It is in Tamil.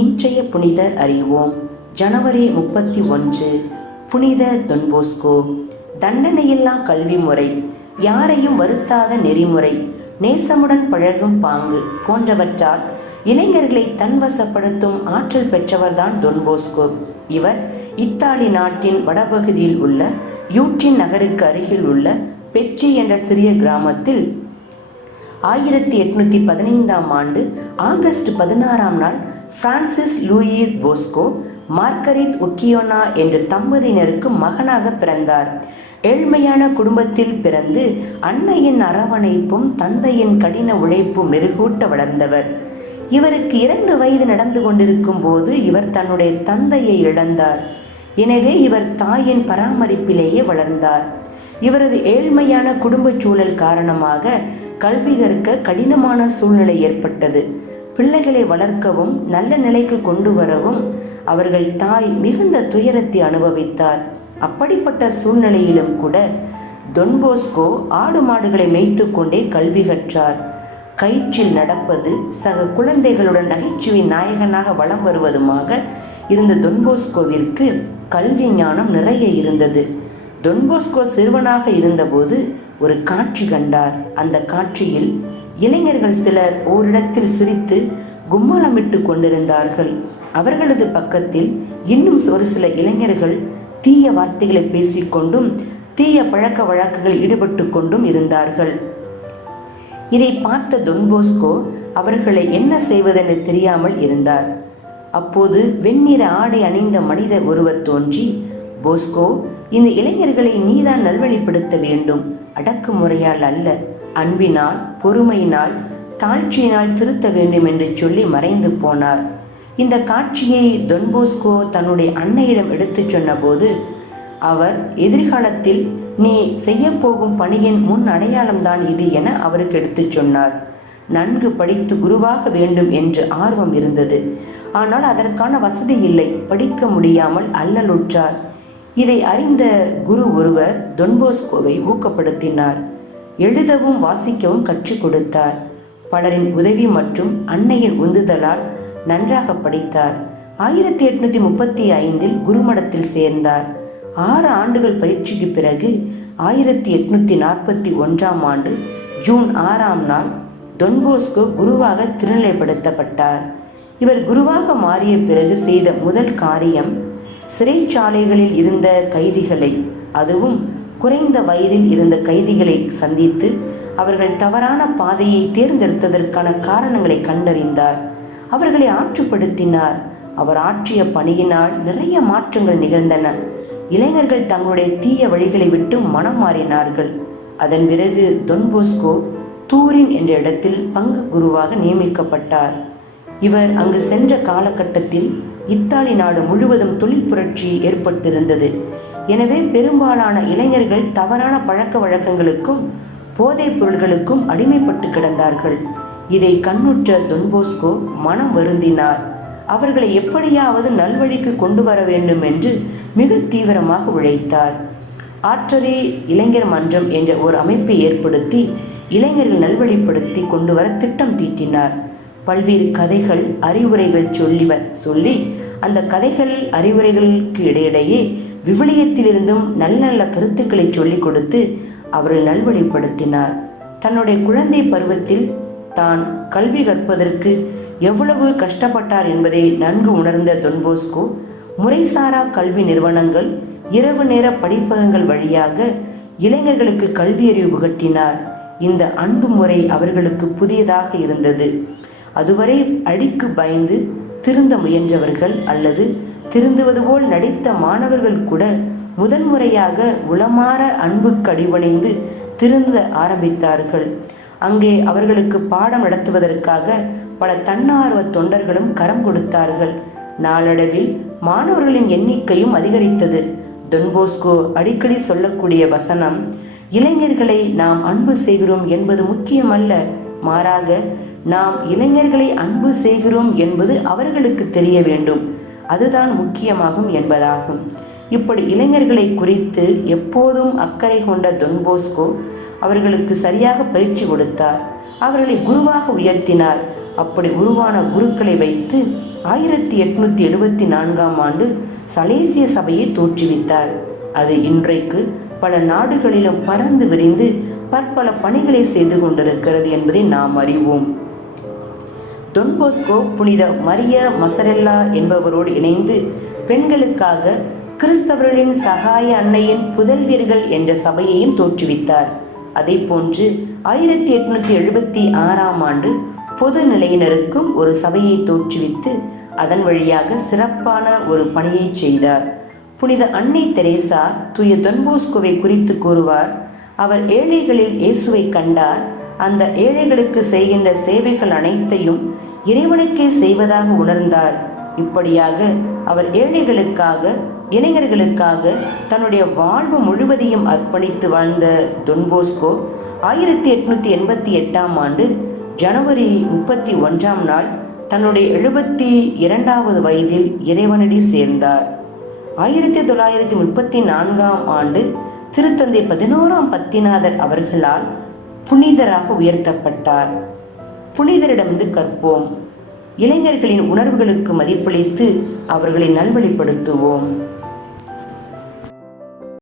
இன்றைய புனிதர் அறிவோம். ஜனவரி 31. புனித தொன்போஸ்கோ. தண்டனையில்லா கல்வி முறை, யாரையும் வருத்தாத நெறிமுறை, நேசமுடன் பழகும் பாங்கு போன்றவற்றால் இளைஞர்களை தன்வசப்படுத்தும் ஆற்றல் பெற்றவர்தான் தொன்போஸ்கோ. இவர் இத்தாலி நாட்டின் வடபகுதியில் உள்ள யூட்ரின் நகருக்கு அருகில் உள்ள பெச்சி என்ற சிறிய கிராமத்தில் 1815 August 16 Francis Lewis Bosco Marguerite ஒக்கியோனா என்ற தம்பதியினருக்கு மகனாக பிறந்தார். ஏழ்மையான குடும்பத்தில் பிறந்து அன்னையின் அரவணைப்பும் தந்தையின் கடின உழைப்பும் மெருகூட்ட வளர்ந்தவர். இவருக்கு 2 வயது நடந்து கொண்டிருக்கும் போது இவர் தன்னுடைய தந்தையை இழந்தார். எனவே இவர் தாயின் பராமரிப்பிலேயே வளர்ந்தார். இவரது ஏழ்மையான குடும்ப சூழல் காரணமாக கல்வி கற்க கடினமான சூழ்நிலை ஏற்பட்டது. பிள்ளைகளை வளர்க்கவும் நல்ல நிலைக்கு கொண்டு வரவும் அவர்கள் தாய் மிகுந்த துயரத்தை அனுபவித்தார். அப்படிப்பட்ட சூழ்நிலையிலும் கூட தொன்போஸ்கோ ஆடு மாடுகளை மேய்த்து கொண்டே கல்வி கற்றார். கயிற்றில் நடப்பது, சக குழந்தைகளுடன் நகைச்சுவை நாயகனாக வலம் வருவதுமாக இருந்த தொன்போஸ்கோவிற்கு கல்வி ஞானம் நிறைய இருந்தது. தொன்போஸ்கோ சிறுவனாக இருந்தபோது ஒரு காட்சி கண்டார். அந்த காட்சியில் இளைஞர்கள் சிலர் ஓரிடத்தில் சிரித்து கும்மாளமிட்டு கொண்டிருந்தார்கள். அவர்களது பக்கத்தில் இன்னும் ஒரு சில இளைஞர்கள் தீய வார்த்தைகளை பேசிக்கொண்டும் தீய பழக்க வழக்குகளில் ஈடுபட்டு கொண்டும் இருந்தார்கள். இதை பார்த்த தொன்போஸ்கோ அவர்களை என்ன செய்வதென்று தெரியாமல் இருந்தார். அப்போது வெண்ணிற ஆடை அணிந்த மனிதர் ஒருவர் தோன்றி, போஸ்கோ, இந்த இளைஞர்களை நீதான் நல்வழிப்படுத்த வேண்டும். அடக்குமுறையால் அல்ல, அன்பினால், பொறுமையினால், தாழ்ச்சியினால் திருத்த வேண்டும் என்று சொல்லி மறைந்து போனார். இந்த காட்சியை தொன்போஸ்கோ தன்னுடைய அன்னையிடம் எடுத்து சொன்னபோது அவர் எதிர்காலத்தில் நீ செய்ய போகும் பணியின் முன் அடையாளம்தான் இது என அவருக்கு எடுத்து சொன்னார். நன்கு படித்து குருவாக வேண்டும் என்று ஆர்வம் இருந்தது. ஆனால் அதற்கான வசதி இல்லை. படிக்க முடியாமல் அல்லலுற்றார். இதை அறிந்த குரு ஒருவர் தொன்போஸ்கோவை ஊக்கப்படுத்தினார். எழுதவும் வாசிக்கவும் கற்றுக் கொடுத்தார். பலரின் உதவி மற்றும் அன்னையின் உந்துதலால் நன்றாக படித்தார். 1835 குருமடத்தில் சேர்ந்தார். 6 ஆண்டுகள் பயிற்சிக்கு பிறகு 1841 ஜூன் 6 தொன்போஸ்கோ குருவாக திருநிலைப்படுத்தப்பட்டார். இவர் குருவாக மாறிய பிறகு செய்த முதல் காரியம், சிறைச்சாலைகளில் இருந்த கைதிகளை, அதுவும் குறைந்த வயதில் இருந்த கைதிகளை சந்தித்து அவர்கள் தவறான பாதையை தேர்ந்தெடுத்ததற்கான காரணங்களை கண்டறிந்தார். அவர்களை ஆற்றுப்படுத்தினார். அவர் ஆற்றிய பணியினால் நிறைய மாற்றங்கள் நிகழ்ந்தன. இளைஞர்கள் தங்களுடைய தீய வழிகளை விட்டு மனம் மாறினார்கள். அதன் பிறகு தொன்போஸ்கோ தூரின் என்ற இடத்தில் பங்கு குருவாக நியமிக்கப்பட்டார். இவர் அங்கு சென்ற காலகட்டத்தில் இத்தாலி நாடு முழுவதும் தொழில் புரட்சி ஏற்பட்டிருந்தது. எனவே பெரும்பாலான இளைஞர்கள் தவறான பழக்க வழக்கங்களுக்கும் போதைப் பொருள்களுக்கும் அடிமைப்பட்டு கிடந்தார்கள். இதை கண்ணுற்ற தொன்போஸ்கோ மனம் வருந்தினார். அவர்களை எப்படியாவது நல்வழிக்கு கொண்டு வர வேண்டும் என்று மிக தீவிரமாக உழைத்தார். ஆற்றரே இளைஞர் மன்றம் என்ற ஒரு அமைப்பை ஏற்படுத்தி இளைஞர்கள் நல்வழிப்படுத்தி கொண்டு வர திட்டம் தீட்டினார். பல்வேறு கதைகள், அறிவுரைகள் சொல்லி அந்த கதைகள் அறிவுரைகளுக்கு இடையிடையே விவிலியத்திலிருந்தும் நல்ல நல்ல கருத்துக்களை சொல்லிக் கொடுத்து அவரை நல்வழிப்படுத்தினார். தன்னுடைய குழந்தை பருவத்தில் தான் கல்வி கற்பதற்கு எவ்வளவு கஷ்டப்பட்டார் என்பதை நன்கு உணர்ந்த தொன்போஸ்கோ முறைசாரா கல்வி நிறுவனங்கள், இரவு நேர படிப்பகங்கள் வழியாக இளைஞர்களுக்கு கல்வியறிவு புகட்டினார். இந்த அன்பு முறை அவர்களுக்கு புதியதாக இருந்தது. அதுவரை அடிக்கு பயந்து திருந்த முயன்றவர்கள் அல்லது திருந்துவது போல் நடித்த மாணவர்கள் கூட முதன்முறையாக உளமாற அன்புக்கு அடிபணிந்து திருந்த ஆரம்பித்தார்கள். அங்கே அவர்களுக்கு பாடம் நடத்துவதற்காக பல தன்னார்வ தொண்டர்களும் கரம் கொடுத்தார்கள். நாளடைவில் மாணவர்களின் எண்ணிக்கையும் அதிகரித்தது. தொன்போஸ்கோ அடிக்கடி சொல்லக்கூடிய வசனம், இளைஞர்களை நாம் அன்பு செய்கிறோம் என்பது முக்கியமல்ல, மாறாக நாம் இளைஞர்களை அன்பு செய்கிறோம் என்பது அவர்களுக்கு தெரிய வேண்டும், அதுதான் முக்கியமாகும் என்பதாகும். இப்படி இளைஞர்களை குறித்து எப்போதும் அக்கறை கொண்ட தொன்போஸ்கோ அவர்களுக்கு சரியாக பயிற்சி கொடுத்தார். அவர்களை குருவாக உயர்த்தினார். அப்படி உருவான குருக்களை வைத்து 1874ஆம் ஆண்டு சலேசிய சபையை தோற்றுவித்தார். அது இன்றைக்கு பல நாடுகளிலும் பறந்து விரிந்து பற்பல பணிகளை செய்து கொண்டிருக்கிறது என்பதை நாம் அறிவோம். டொன் போஸ்கோ புனித மரிய மசரெல்லா என்பவரோடு இணைந்து பெண்களுக்காக கிறிஸ்தவர்களின் சகாய அன்னையின் புதல்வியர்கள் என்ற சபையையும் தோற்றுவித்தார். அதே போன்று 1876ஆம் ஆண்டு பொது நிலையினருக்கும் ஒரு சபையை தோற்றுவித்து அதன் வழியாக சிறப்பான ஒரு பணியை செய்தார். புனித அன்னை தெரேசா தூய டொன் போஸ்கோவை குறித்து கூறுவார், அவர் ஏழைகளில் இயேசுவை கண்டார். அந்த ஏழைகளுக்கு செய்கின்ற சேவைகள் அனைத்தையும் இறைவனுக்கே செய்வதாக உணர்ந்தார். இப்படியாக அவர் ஏழைகளுக்காக, இளைஞர்களுக்காக தன்னுடைய வாழ்வு முழுவதையும் அர்ப்பணித்து வாழ்ந்த டொன் போஸ்கோ 1888ஆம் ஆண்டு ஜனவரி 31ஆம் நாள் தன்னுடைய 72வது வயதில் இறைவனடி சேர்ந்தார். 1934ஆம் ஆண்டு திருத்தந்தை 11ஆம் பத்திநாதர் அவர்களால் புனிதராக உயர்த்தப்பட்டார். புனிதரிடமிருந்து கற்போம். இளைஞர்களின் உணர்வுகளுக்கு மதிப்பளித்து அவர்களை நல்வழிப்படுத்துவோம்.